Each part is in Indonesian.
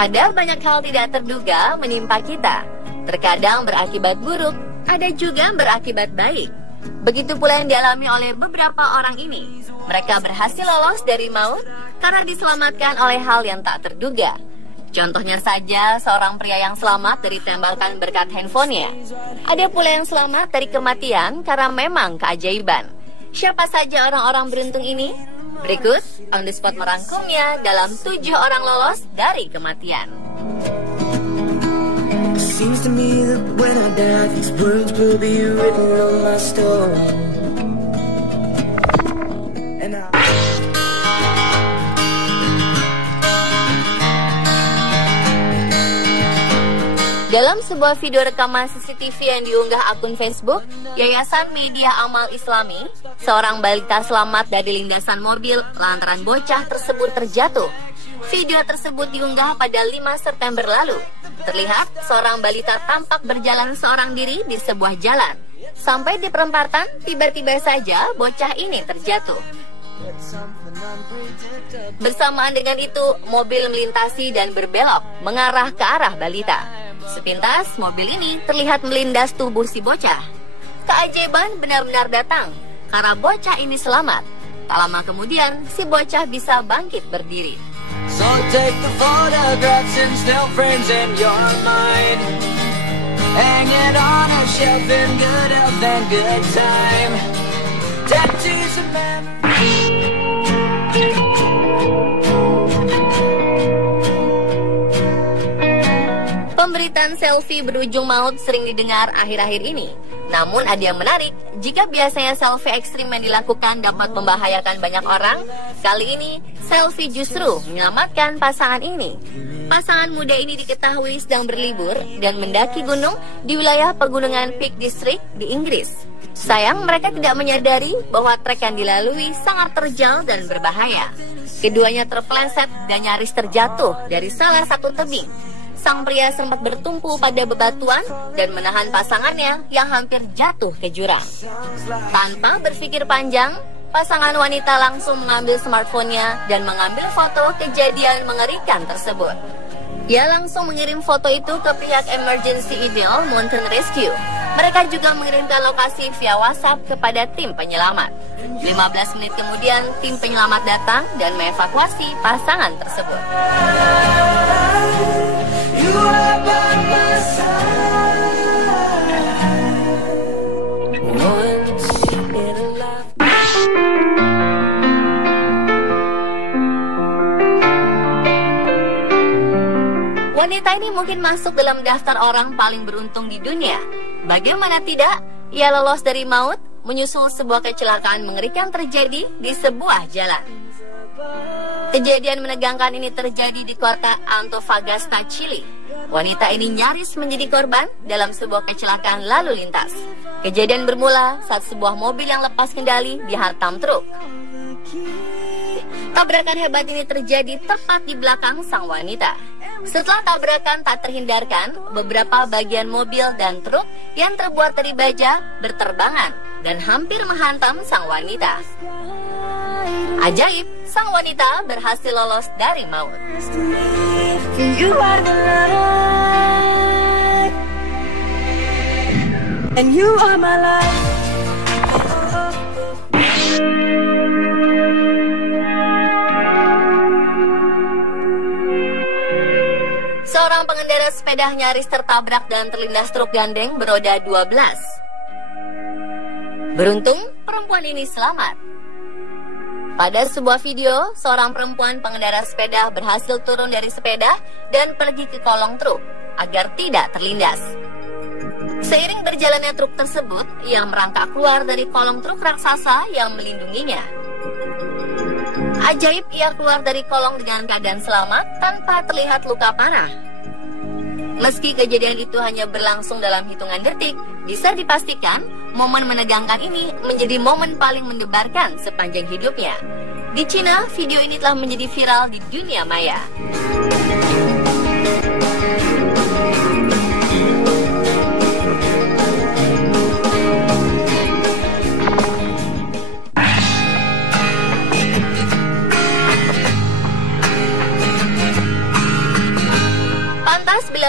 Ada banyak hal tidak terduga menimpa kita. Terkadang berakibat buruk, ada juga berakibat baik. Begitu pula yang dialami oleh beberapa orang ini. Mereka berhasil lolos dari maut karena diselamatkan oleh hal yang tak terduga. Contohnya saja seorang pria yang selamat dari tembakan berkat handphonenya. Ada pula yang selamat dari kematian karena memang keajaiban. Siapa saja orang-orang beruntung ini? Berikut On The Spot merangkumnya dalam 7 orang lolos dari kematian. Seems to me that when I die, these words will be written on my stone. Dalam sebuah video rekaman CCTV yang diunggah akun Facebook Yayasan Media Amal Islami, seorang balita selamat dari lindasan mobil lantaran bocah tersebut terjatuh. Video tersebut diunggah pada 5 September lalu. Terlihat seorang balita tampak berjalan seorang diri di sebuah jalan. Sampai di perempatan, tiba-tiba saja bocah ini terjatuh. Bersamaan dengan itu, mobil melintasi dan berbelok mengarah ke arah balita. Sepintas, mobil ini terlihat melindas tubuh si bocah. Keajaiban benar-benar datang, karena bocah ini selamat. Tak lama kemudian, si bocah bisa bangkit berdiri. So take the photographs and still frames in your mind. Hang it on a shelf in good health and good time. Tattoos and memories. Pemberitaan selfie berujung maut sering didengar akhir-akhir ini. Namun ada yang menarik, jika biasanya selfie ekstrim yang dilakukan dapat membahayakan banyak orang, kali ini selfie justru menyelamatkan pasangan ini. Pasangan muda ini diketahui sedang berlibur dan mendaki gunung di wilayah pegunungan Peak District di Inggris. Sayang mereka tidak menyadari bahwa trek yang dilalui sangat terjal dan berbahaya. Keduanya terpeleset dan nyaris terjatuh dari salah satu tebing. Sang pria sempat bertumpu pada bebatuan dan menahan pasangannya yang hampir jatuh ke jurang. Tanpa berpikir panjang, pasangan wanita langsung mengambil smartphone-nya dan mengambil foto kejadian mengerikan tersebut. Ia langsung mengirim foto itu ke pihak Emergency Ideal Mountain Rescue. Mereka juga mengirimkan lokasi via WhatsApp kepada tim penyelamat. 15 menit kemudian, tim penyelamat datang dan mengevakuasi pasangan tersebut. Wanita ini mungkin masuk dalam daftar orang paling beruntung di dunia. Bagaimana tidak, ia lolos dari maut menyusul sebuah kecelakaan mengerikan terjadi di sebuah jalan. Kejadian menegangkan ini terjadi di kota Antofagasta, Chili. Wanita ini nyaris menjadi korban dalam sebuah kecelakaan lalu lintas. Kejadian bermula saat sebuah mobil yang lepas kendali dihantam truk. Tabrakan hebat ini terjadi tepat di belakang sang wanita. Setelah tabrakan tak terhindarkan, beberapa bagian mobil dan truk yang terbuat dari baja berterbangan dan hampir menghantam sang wanita. Ajaib, sang wanita berhasil lolos dari maut. And you are my life. Seorang pengendara sepeda nyaris tertabrak dan terlindas truk gandeng beroda 12. Beruntung, perempuan ini selamat. Pada sebuah video, seorang perempuan pengendara sepeda berhasil turun dari sepeda dan pergi ke kolong truk agar tidak terlindas. Seiring berjalannya truk tersebut, ia merangkak keluar dari kolong truk raksasa yang melindunginya. Ajaib, ia keluar dari kolong dengan keadaan selamat tanpa terlihat luka parah. Meski kejadian itu hanya berlangsung dalam hitungan detik, bisa dipastikan momen menegangkan ini menjadi momen paling mendebarkan sepanjang hidupnya. Di Cina, video ini telah menjadi viral di dunia maya.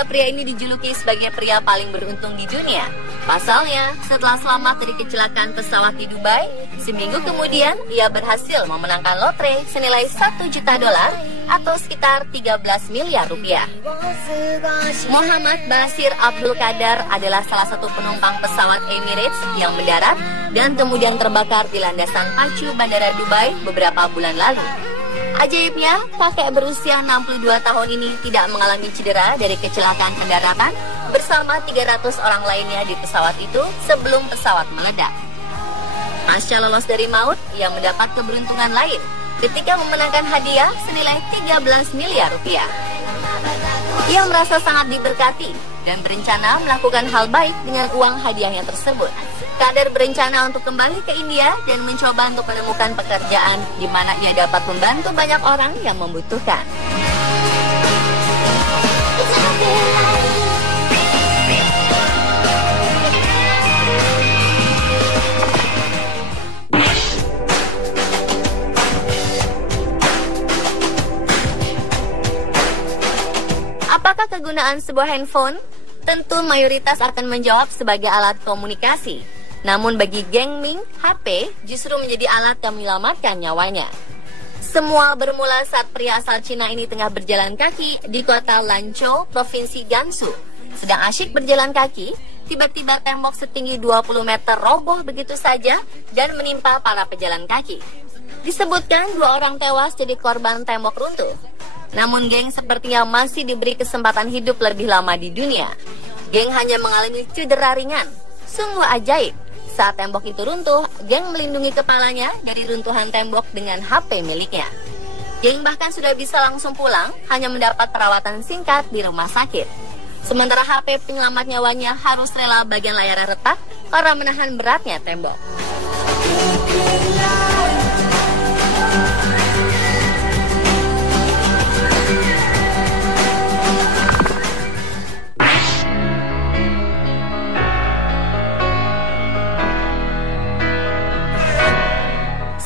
hingga pria ini dijuluki sebagai pria paling beruntung di dunia. Pasalnya, setelah selamat dari kecelakaan pesawat di Dubai, seminggu kemudian ia berhasil memenangkan lotre senilai $1 juta atau sekitar 13 miliar rupiah. Muhammad Basir Abdul Qadar adalah salah satu penumpang pesawat Emirates yang mendarat dan kemudian terbakar di landasan pacu Bandara Dubai beberapa bulan lalu. Ajaibnya, kakek berusia 62 tahun ini tidak mengalami cedera dari kecelakaan pendaratan bersama 300 orang lainnya di pesawat itu sebelum pesawat meledak. Pasca lolos dari maut, ia mendapat keberuntungan lain ketika memenangkan hadiah senilai 13 miliar rupiah. Ia merasa sangat diberkati dan berencana melakukan hal baik dengan uang hadiahnya tersebut. Qadar berencana untuk kembali ke India dan mencoba untuk menemukan pekerjaan di mana ia dapat membantu banyak orang yang membutuhkan. Apakah kegunaan sebuah handphone? Tentu mayoritas akan menjawab sebagai alat komunikasi. Namun bagi Geng Ming, HP justru menjadi alat yang menyelamatkan nyawanya. Semua bermula saat pria asal Cina ini tengah berjalan kaki di kota Lanzhou, Provinsi Gansu. Sedang asyik berjalan kaki, tiba-tiba tembok setinggi 20 meter roboh begitu saja dan menimpa para pejalan kaki. Disebutkan 2 orang tewas jadi korban tembok runtuh. Namun Geng sepertinya masih diberi kesempatan hidup lebih lama di dunia. Geng hanya mengalami cedera ringan. Sungguh ajaib. Saat tembok itu runtuh, Geng melindungi kepalanya dari runtuhan tembok dengan HP miliknya. Geng bahkan sudah bisa langsung pulang, hanya mendapat perawatan singkat di rumah sakit. Sementara HP penyelamat nyawanya harus rela bagian layarnya retak karena menahan beratnya tembok.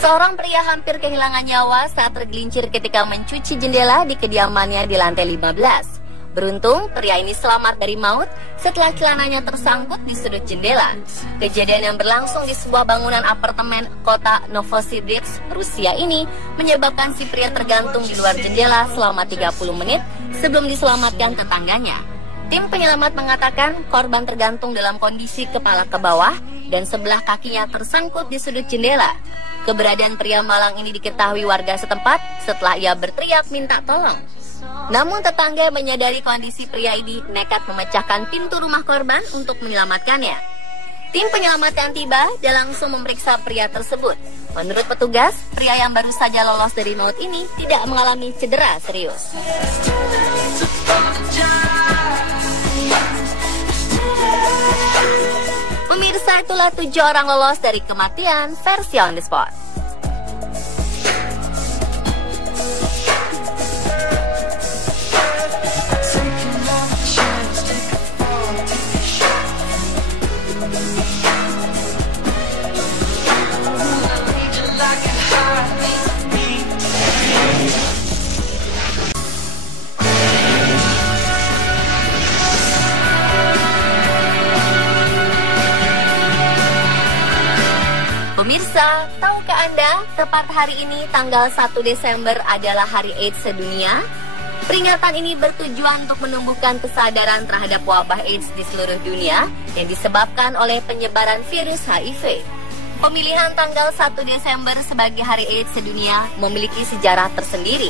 Seorang pria hampir kehilangan nyawa saat tergelincir ketika mencuci jendela di kediamannya di lantai 15. Beruntung, pria ini selamat dari maut setelah celananya tersangkut di sudut jendela. Kejadian yang berlangsung di sebuah bangunan apartemen kota Novosibirsk, Rusia ini menyebabkan si pria tergantung di luar jendela selama 30 menit sebelum diselamatkan tetangganya. Tim penyelamat mengatakan korban tergantung dalam kondisi kepala ke bawah dan sebelah kakinya tersangkut di sudut jendela. Keberadaan pria malang ini diketahui warga setempat setelah ia berteriak minta tolong. Namun tetangga menyadari kondisi pria ini nekat memecahkan pintu rumah korban untuk menyelamatkannya. Tim penyelamat yang tiba dan langsung memeriksa pria tersebut. Menurut petugas, pria yang baru saja lolos dari maut ini tidak mengalami cedera serius. Pemirsa, itulah 7 orang lolos dari kematian versi on the spot. Pemirsa, tahukah Anda, tepat hari ini tanggal 1 Desember adalah Hari AIDS sedunia? Peringatan ini bertujuan untuk menumbuhkan kesadaran terhadap wabah AIDS di seluruh dunia yang disebabkan oleh penyebaran virus HIV. Pemilihan tanggal 1 Desember sebagai Hari AIDS sedunia memiliki sejarah tersendiri.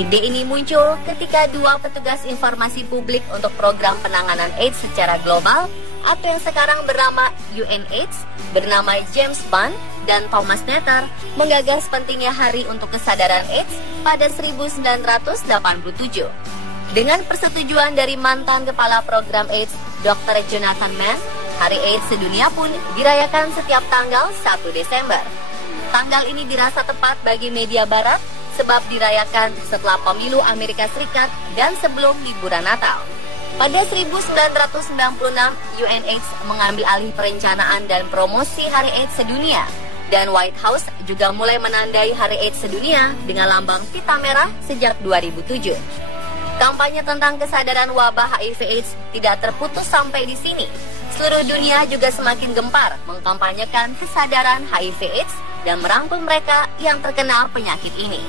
Ide ini muncul ketika 2 petugas informasi publik untuk program penanganan AIDS secara global atau yang sekarang bernama UNAIDS, bernama James Bond dan Thomas Netter, menggagas pentingnya hari untuk kesadaran AIDS pada 1987. Dengan persetujuan dari mantan kepala program AIDS, Dr. Jonathan Mann, Hari AIDS sedunia pun dirayakan setiap tanggal 1 Desember. Tanggal ini dirasa tepat bagi media barat sebab dirayakan setelah pemilu Amerika Serikat dan sebelum liburan Natal. Pada 1996, UNAIDS mengambil alih perencanaan dan promosi Hari AIDS sedunia, dan White House juga mulai menandai Hari AIDS sedunia dengan lambang pita merah sejak 2007. Kampanye tentang kesadaran wabah HIV/AIDS tidak terputus sampai di sini. Seluruh dunia juga semakin gempar mengkampanyekan kesadaran HIV/AIDS dan merangkul mereka yang terkena penyakit ini.